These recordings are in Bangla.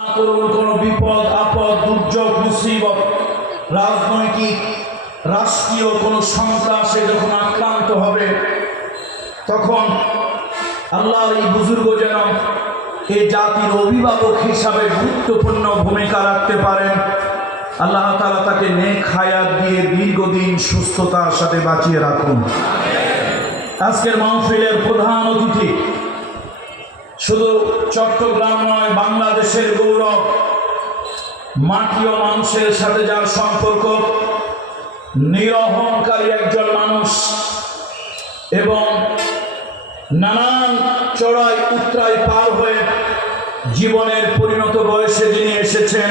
কোনো বিপদ আপদ দুর্যোগ মুসিবত রাজনৈতিক রাষ্ট্রীয় কোনো সন্ত্রাসে যখন আক্রান্ত হবে তখন আল্লাহর এই বুজুর্গ যেন এই জাতির অভিভাবক হিসাবে গুরুত্বপূর্ণ ভূমিকা রাখতে পারেন। আল্লাহ তাআলা তাকে নেক হায়াত দিয়ে দীর্ঘদিন সুস্থতার সাথে বাঁচিয়ে রাখুন। আজকের মাহফিলের প্রধান অতিথি শুধু চট্টগ্রাম নয়, বাংলাদেশের গৌরব, মাটি ও মানুষের সাথে যার সম্পর্ক, নিরহংকারী একজন মানুষ এবং নানান চড়াই উতরাই পার হয়ে জীবনের পরিণত বয়সে যিনি এসেছেন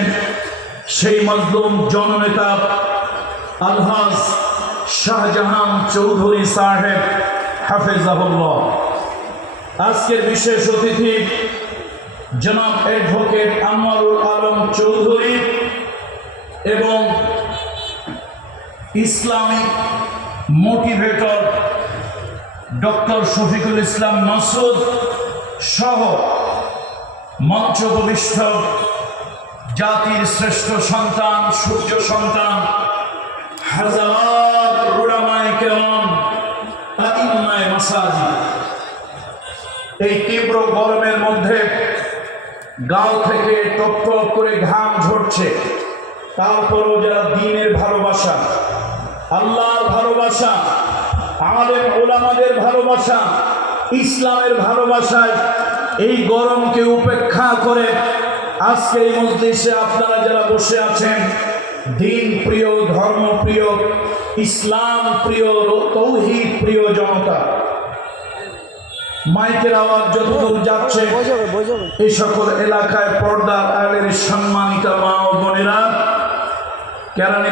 সেই মজলুম জননেতা আলহাজ শাহজাহান চৌধুরী সাহেব হাফেজাহুল্লাহ। আজকের বিশেষ অতিথি জনাব অ্যাডভোকেট আনোয়ারুল আলম চৌধুরী এবং Islamic motivator doctor Shafiqul Islam Masud সহ মঞ্চোপবিষ্ট জাতির শ্রেষ্ঠ সন্তান, সূর্য সন্তান, হাজার উলামায়ে কেরাম, আইম্মায়ে মাসাজিদ। এই তীব্র গরমের মধ্যে গাঁও থেকে টপ টপ করে ঘাম ঝরছে, তারপরও যারা দ্বীনের ভালোবাসা, আল্লাহর ভালোবাসা, আমাদের উলামাদের ভালোবাসা, ইসলামের ভালোবাসায় এই গরমকে উপেক্ষা করে আজকে এই মজলিসে আপনারা যারা বসে আছেন, দ্বীন প্রিয়, ধর্ম প্রিয়, ইসলাম প্রিয়, তৌহিদ প্রিয় জনতা, মাইকের আওয়াজ যতদূর যাচ্ছে এই সকল এলাকায় পর্দার আড়ালের সম্মানিত মা ও বোনেরা, কেরানি